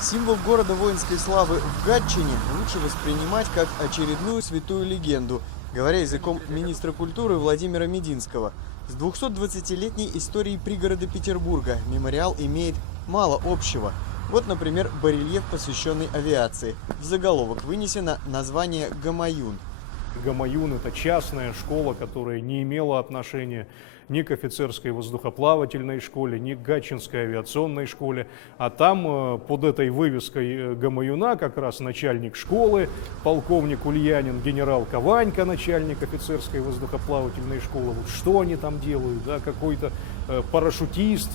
Символ города воинской славы в Гатчине лучше воспринимать как очередную святую легенду, говоря языком министра культуры Владимира Мединского. С 220-летней историей пригорода Петербурга мемориал имеет мало общего. Вот, например, барельеф, посвященный авиации. В заголовок вынесено название «Гамаюн». Гамаюн – это частная школа, которая не имела отношения ни к офицерской воздухоплавательной школе, ни к Гатчинской авиационной школе. А там под этой вывеской Гамаюна как раз начальник школы, полковник Ульянин, генерал Каванька, начальник офицерской воздухоплавательной школы. Вот что они там делают, да, какой-то парашютист.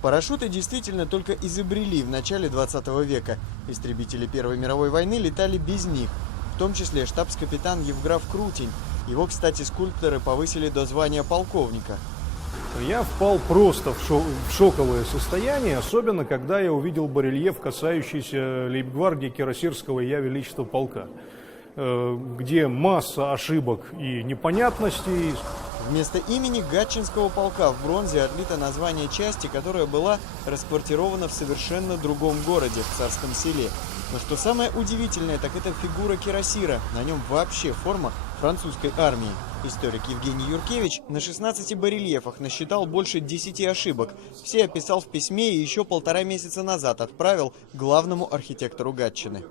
Парашюты действительно только изобрели в начале 20 века. Истребители Первой мировой войны летали без них. В том числе штабс-капитан Евграф Крутень. Его, кстати, скульпторы повысили до звания полковника. Я впал просто в шоковое состояние, особенно когда я увидел барельеф, касающийся лейб-гвардии Кирасирского Я Величества полка, где масса ошибок и непонятностей. Вместо имени Гатчинского полка в бронзе отлито название части, которая была расквартирована в совершенно другом городе, в Царском Селе. Но что самое удивительное, так это фигура кирасира. На нем вообще форма французской армии. Историк Евгений Юркевич на 16 барельефах насчитал больше 10 ошибок. Все описал в письме и еще 1,5 месяца назад отправил главному архитектору Гатчины.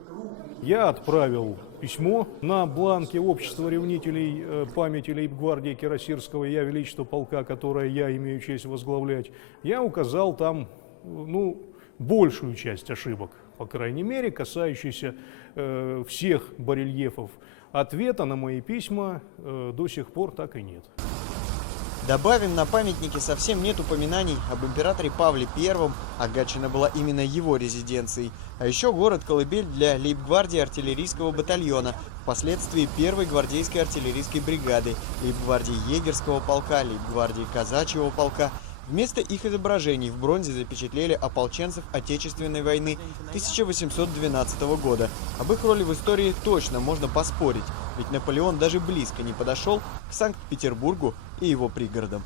Я отправил письмо на бланке общества ревнителей памяти лейб-гвардии Кирасирского Я Величества полка, которое я имею честь возглавлять. Я указал там, большую часть ошибок, по крайней мере, касающихся всех барельефов. Ответа на мои письма до сих пор так и нет. Добавим, на памятнике совсем нет упоминаний об императоре Павле I, а Гатчина была именно его резиденцией. А еще город-колыбель для лейб-гвардии артиллерийского батальона, впоследствии первой гвардейской артиллерийской бригады, лейб-гвардии егерского полка, лейб-гвардии казачьего полка. Вместо их изображений в бронзе запечатлели ополченцев Отечественной войны 1812 года. Об их роли в истории точно можно поспорить, ведь Наполеон даже близко не подошел к Санкт-Петербургу и его пригородам.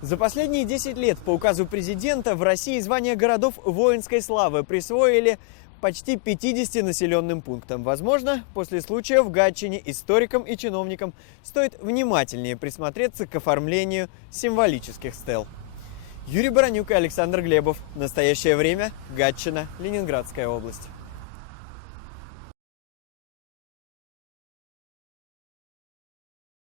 За последние 10 лет по указу президента в России звание городов воинской славы присвоили почти 50 населенным пунктам. Возможно, после случая в Гатчине историкам и чиновникам стоит внимательнее присмотреться к оформлению символических стел. Юрий Баранюк и Александр Глебов. Настоящее время. Гатчина, Ленинградская область.